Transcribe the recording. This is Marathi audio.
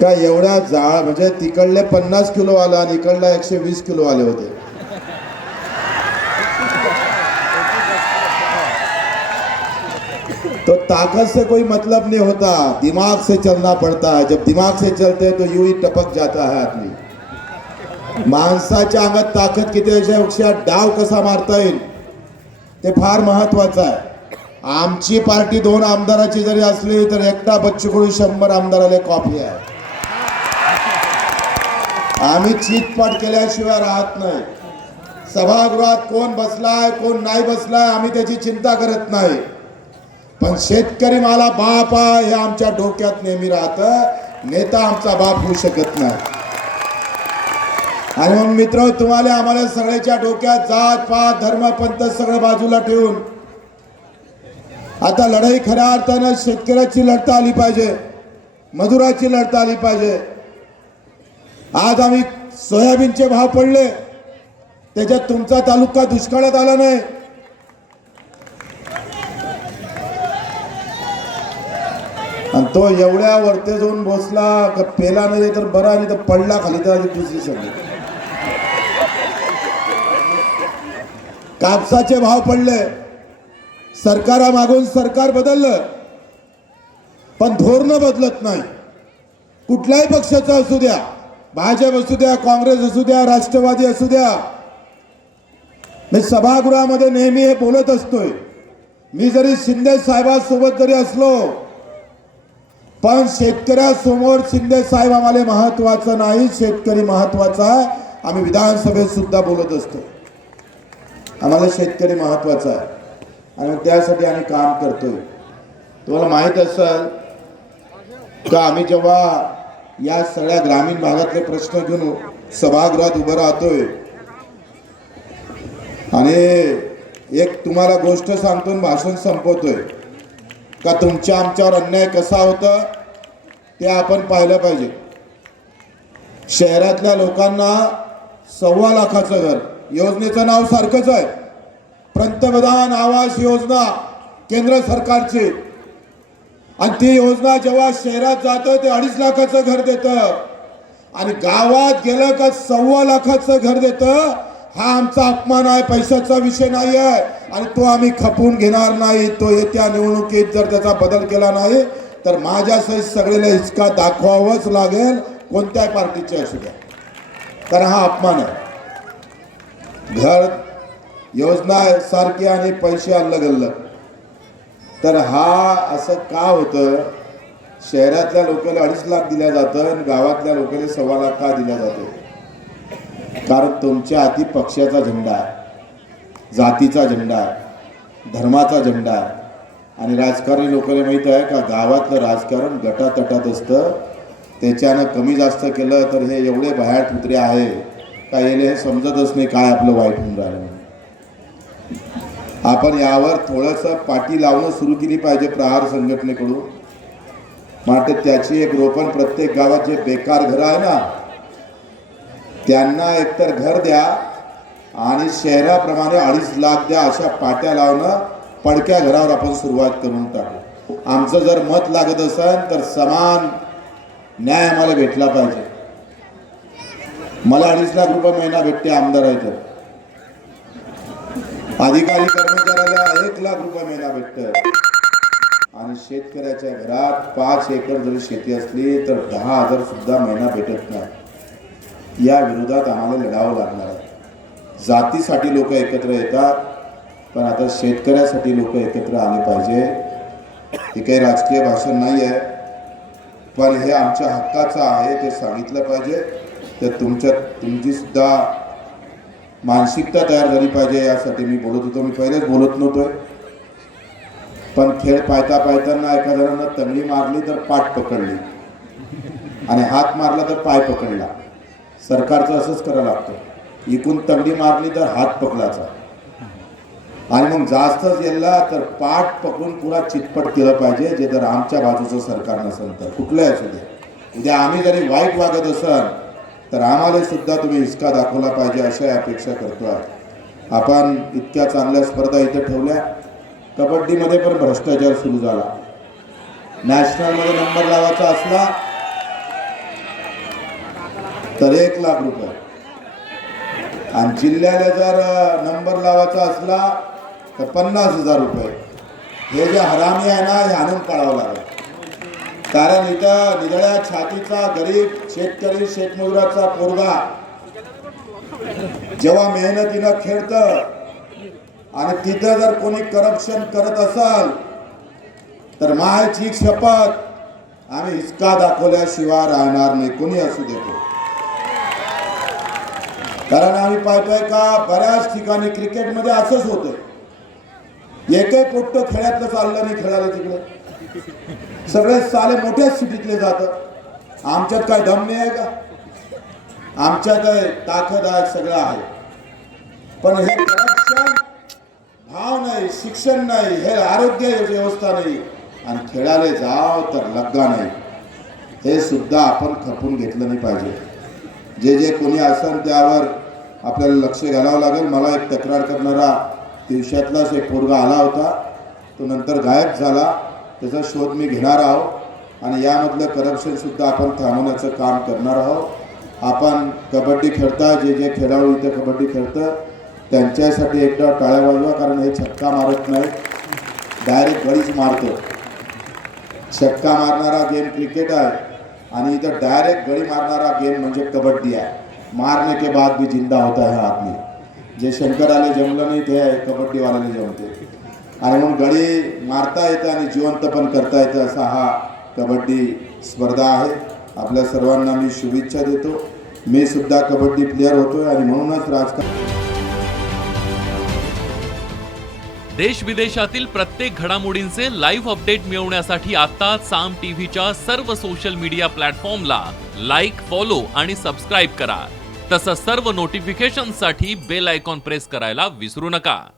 त्या एवढ्या जाळ म्हणजे तिकडले पन्नास किलो आलं आणि इकडला एकशे वीस किलो आले होते तो ताकत से कोई मतलब नहीं होता दिमाग से चलना पड़ता है जब दिमाग से चलते तो यूं ही टपक जाता है आदमी माणसाच्या अंगात ताकद किती पेक्षा डाव कसा मारता येईल ते फार महत्वाचं आहे आमची पार्टी दोन आमदाराची जरी असली तर एकटा बच्चू कोणी शंभर आमदाराला कॉफी आहे आम्ही चीटपाट केल्याशिवाय राहत नाही सभागृहात कोण बसलाय कोण नाही बसलाय आम्ही त्याची चिंता करत नाही पण शेतकरी मला बाप आहे हे आमच्या डोक्यात नेहमी राहत नेता आमचा बाप होऊ शकत नाही आणि मग मित्र तुम्हाला आम्हाला सगळ्याच्या डोक्यात जात पात धर्म पंत सगळं बाजूला ठेवून आता लढाई खऱ्या अर्थानं शेतकऱ्याची लढता आली पाहिजे मजुराची लढता आली पाहिजे आज आम्ही सोयाबीनचे भाव पडले त्याच्यात तुमचा तालुका दुष्काळात आला नाही आणि तो एवढ्या वरते जाऊन बसला का पेला नाही तर बरा नाही तर पडला खाली तर दुसरी सगळी कापसाचे भाव पडले सरकारा मागून सरकार बदललं पण धोरण बदलत नाही कुठलाही पक्षाचं असू द्या भाजप असू द्या काँग्रेस असू द्या राष्ट्रवादी असू द्या मी सभागृहामध्ये नेहमी हे बोलत असतोय मी जरी शिंदे साहेबांसोबत जरी असलो पण शेतकऱ्यासमोर शिंदे साहेब आम्हाला महत्वाचं नाही शेतकरी महत्वाचा आहे आम्ही विधानसभेत सुद्धा बोलत असतो आम्हाला शेतकरी महत्वाचा आहे आणि त्यासाठी आम्ही काम करतोय तुम्हाला माहित असेल का आम्ही जेव्हा या सगळ्या ग्रामीण भागातले प्रश्न घेऊन सभागृहात उभं राहतोय आणि एक तुम्हाला गोष्ट सांगतो भाषण संपवतोय का तुमच्या आमच्यावर अन्याय कसा होता ते आपण पाहिलं पाहिजे शहरातल्या लोकांना सव्वा लाखाचं घर योजनेचं नाव सारखंच आहे पंतप्रधान आवास योजना केंद्र सरकारची आणि ती योजना जेव्हा शहरात जातं ते अडीच लाखाचं घर देतं आणि गावात गेलं का सव्वा लाखाचं घर देतं हा आमचा अपमान आहे पैशाचा विषय नाही आहे आणि तो आम्ही खपून घेणार नाही तो येत्या निवडणुकीत जर त्याचा बदल केला नाही तर माझ्यासहित सगळ्याला हिचका दाखवावंच लागेल कोणत्याही पार्टीचे असू द्या कारण हा अपमान आहे घर योजना सारखी आणि पैसे अलग अलग तर हा असं का होतं शहरातल्या लोकांना अडीच लाख दिल्या जातं आणि गावातल्या लोकांना सव्वा लाख का दिला जातो कारण तुमच्या हाती पक्षाचा झेंडा जातीचा झेंडा धर्माचा झेंडा आणि राजकारणी लोकांना माहीत आहे का गावातलं राजकारण गटातटात असतं त्याच्यानं कमी जास्त केलं तर हे एवढे बाहेर ठुतरे आहे का येणे हे समजतच नाही काय आपलं वाईट होऊन राहिलं आपण यावर थोडंसं पाठी लावणं सुरू केली पाहिजे प्रहार संघटनेकडून मात्र त्याची एक रोपण प्रत्येक गावात जे बेकार घर आहे ना त्यांना एकतर घर द्या आणि शहराप्रमाणे अडीच लाख द्या अशा पाट्या लावणं पडक्या घरावर आपण सुरुवात करून टाकू आमचं जर मत लागत असेल तर समान न्याय आम्हाला भेटला पाहिजे मला अडीच लाख रुपये महिना भेटते आमदार आहे तर अधिकारी कर्मचाऱ्याला एक लाख रुपये महिना भेटत आणि शेतकऱ्याच्या घरात पाच एकर जरी शेती असली तर दहा हजार सुद्धा महिना भेटत नाही या विरोधात आम्हाला लढावं लागणार आहे जातीसाठी लोक एकत्र येतात पण आता शेतकऱ्यासाठी लोक एकत्र आले पाहिजे हे काही राजकीय भाषण नाही आहे पण हे आमच्या हक्काचं आहे ते सांगितलं पाहिजे तर तुमच्या तुमचीसुद्धा सुद्धा मानसिकता तयार झाली पाहिजे यासाठी मी बोलत होतो मी पहिलेच बोलत नव्हतो पण खेळ पाहता पाहताना एका जणांना तंगडी मारली तर पाठ पकडली आणि हात मारला तर पाय पकडला सरकारचं असंच करावं लागतं इकून तंगडी मारली तर हात पकडायचा आणि मग जास्तच गेला तर पाठ पकडून पुरा चितपट केलं पाहिजे जे जर आमच्या बाजूचं सरकार नसेल तर कुठलंही असू दे उद्या आम्ही जरी वाईट वागत असल तर आम्हाला सुद्धा तुम्ही हिसका दाखवला पाहिजे अशा अपेक्षा करतो आहात आपण इतक्या चांगल्या स्पर्धा इथं ठेवल्या कबड्डीमध्ये पण भ्रष्टाचार सुरू झाला नॅशनलमध्ये नंबर लावायचा असला तर एक लाख रुपये आणि जिल्ह्याला जर नंबर लावायचा असला तर पन्नास हजार रुपये हे जे हरामी आहे ना हे आणून काढावं लागेल कारण इथं निधळ्या छातीचा गरीब शेतकरी शेतमजुराचा पोरगा जेव्हा मेहनतीनं खेळत आणि तिथं जर कोणी करप्शन करत असाल तर मायची शपथ आम्ही हिसका दाखवल्याशिवाय राहणार नाही कोणी असू देतो कारण आम्ही पाहतोय का बऱ्याच ठिकाणी क्रिकेटमध्ये असंच होत एकही पोट्ट खेळातलं चाललं नाही खेळायला तिकडं सगळे साले मोठ्या सिटीतले जातात आमच्यात काय धम्य आहे का आमच्यात ताकद आहे सगळं आहे पण हे करप्शन भाव नाही शिक्षण नाही हे आरोग्य व्यवस्था नाही आणि खेळाले जाव तर लग्गा नाही हे सुद्धा आपण खपून घेतलं नाही पाहिजे जे जे कोणी असेल त्यावर आपल्याला लक्ष घालावं लागेल मला एक तक्रार करणारा दिवसातलाच एक पोरगा आला होता तो नंतर गायब झाला त्याचा शोध मी घेणार आहोत आणि यामधलं करप्शनसुद्धा आपण थांबवण्याचं काम करणार आहोत आपण कबड्डी खेळता जे जे खेळाडू इथे कबड्डी खेळतं त्यांच्यासाठी एकदा टाळ्या वाजवा कारण हे छक्का मारत नाही डायरेक्ट गळीच मारतो छक्का मारणारा गेम क्रिकेट आहे आणि इथं डायरेक्ट गळी मारणारा गेम म्हणजे कबड्डी आहे मारने के बाद भी जिंदा होता है आदमी जे आले जमलं नाही ते आहे कबड्डीवाल्याने जमते आणि म्हणून गडी मारता येतं आणि जिवंत पण करता येतं असा हा कबड्डी स्पर्धा आहे आपल्या सर्वांना मी शुभेच्छा देतो मी सुद्धा कबड्डी प्लेअर होतोय आणि म्हणूनच राजकारण देश विदेशातील प्रत्येक घडामोडींचे लाईव्ह अपडेट मिळवण्यासाठी आता साम टीव्हीच्या सर्व सोशल मीडिया प्लॅटफॉर्मला लाईक फॉलो आणि सबस्क्राईब करा तसं सर्व नोटिफिकेशनसाठी बेल आयकॉन प्रेस करायला विसरू नका